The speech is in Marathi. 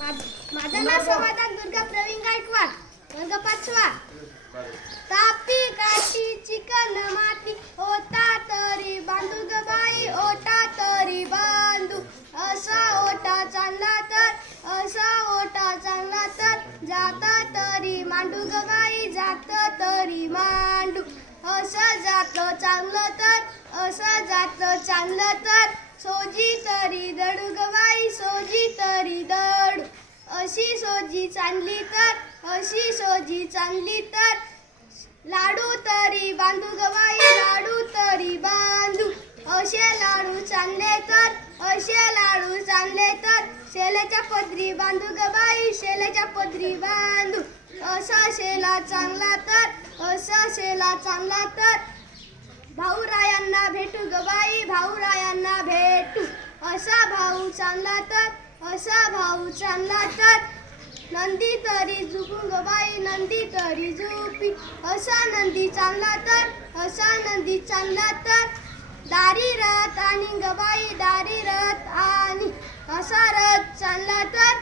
माझं नाव समाधान दुर्गा प्रवीण गायकवाड, वर्ग 5वा. तापी काठी चिकन माती ओटा तरी बांधू ग बाई, ओटा तरी बांधू. असा ओटा चांगला तर, असा ओटा चांगला तर, जाता तरी मांडू ग बाई, जात तरी मांडू. असं जातं चांगलं तर, असं जातं चांगलं तर, सोजी तरी दडू ग बाई, सोजी तरी दडू. अशी सोजी चांगली तर, अशी सोजी चांगली तर, लाडू तरी बांधू ग बाई, लाडू तरी बांधू. असे लाडू चांगले तर, असे लाडू चांगले तर, शेल्याच्या पदरी बांधू ग बाई, शेल्याच्या पदरी बांधू. असा शेला चांगला तर, असा शेला चांगला तर, भाऊरायांना भेटू ग बाई, भाऊरायांना भेटू. असा भाऊ चांगला तर, असा भाऊ चांगला तर, नंदी तरी झुकू ग बाई, नंदी तरी झुपी. असा नंदी चांगला तर, असा नंदी चांगला तर, दारी रथ आणि ग बाई, दारी रथ आणि. असा रथ चांगला तर,